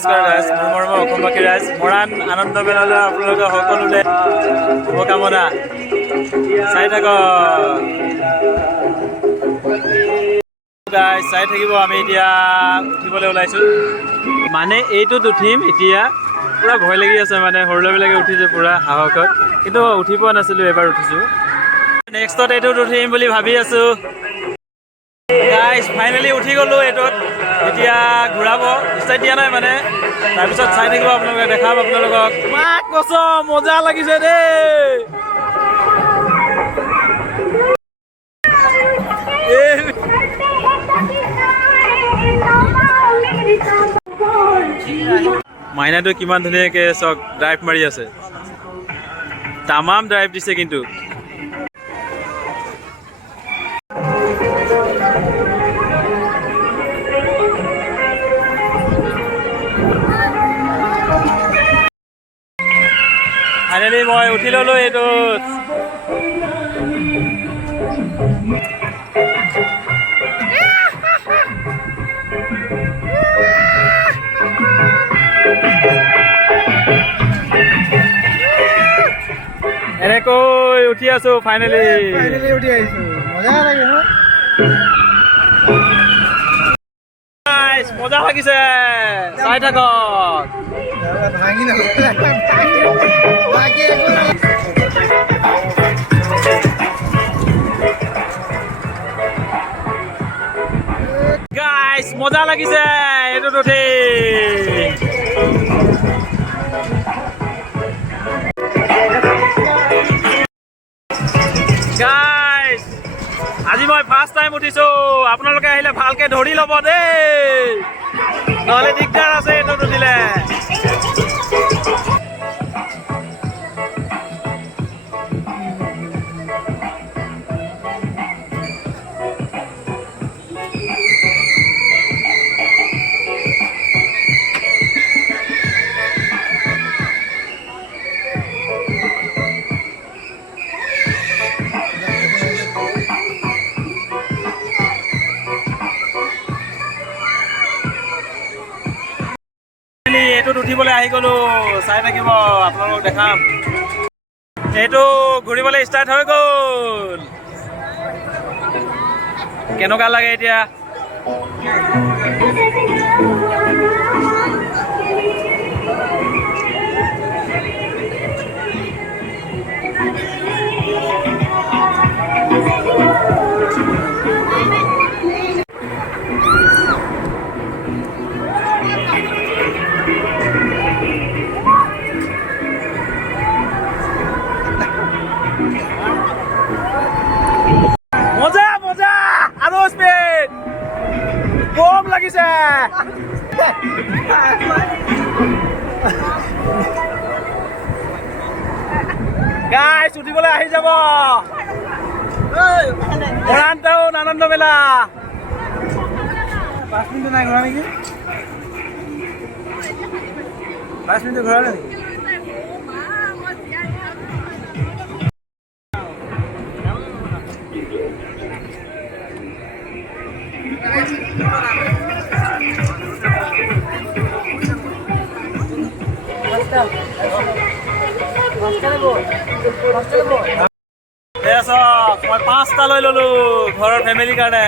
নমস্কাৰ ৰাইজ, মোৰ অসমবাসী ৰাইজ, মৰাণ আনন্দ মেলালৈ আপোনালোকে সকলোৰে শুভকামনা। চাই থাকক গাইজ, চাই থাকিব। আমি এতিয়া উঠিবলৈ ওলাইছোঁ, মানে এইটোত উঠিম এতিয়া। পূৰা ভয় লাগি আছে, মানে সৰু ল'ৰাবিলাকে উঠিছে পূৰা সাহসত, কিন্তু উঠি পোৱা নাছিলোঁ, এবাৰ উঠিছোঁ। নেক্সটত এইটোত উঠিম বুলি ভাবি আছোঁ গাইজ। ফাইনেলি উঠি গ'লোঁ এইটোত। এতিয়া ঘূৰাব, ষ্টাৰ্ট দিয়া নাই মানে, তাৰপিছত চাই থাকিব আপোনালোকে, দেখাম আপোনালোকক। মাক কচম মজা লাগিছে দেই। মাইনাটো কিমান ধুনীয়াকৈ চক ড্ৰাইভ মাৰি আছে, তামাম ড্ৰাইভ দিছে কিন্তু। ফাইনেলি মই উঠি ল'লোঁ এইটোত। এনেকৈ উঠি আছোঁ ফাইনেলি উঠি আহিছোঁ। মজা লাগে ন? মজা লাগিছে, চাই থাকক। গাইজ মজা লাগিছে এইটোত উঠি। গাইজ আজি মই ফাৰ্ষ্ট টাইম উঠিছোঁ, আপোনালোকে আহিলে ভালকে ধৰি ল'ব দেই, নহ'লে দিগদাৰ আছে এইটোত উঠিলে। এইটোত উঠিবলৈ আহি গ'লোঁ, চাই থাকিব আপোনালোকক দেখাম। এইটো ঘূৰিবলৈ ষ্টাৰ্ট হৈ গ'ল, কেনেকুৱা লাগে এতিয়া। মজা মজা, আৰু স্পীড কম লাগিছে। গাইজ উঠিবলৈ আহি যাব, মৰাণ টাউন আনন্দ মেলা। 5 মিনিট নাই ঘূৰা নেকি? 5 মিনিট ঘূৰা নেকি? মই 5টা লৈ ল'লোঁ ঘৰৰ ফেমিলিৰ কাৰণে।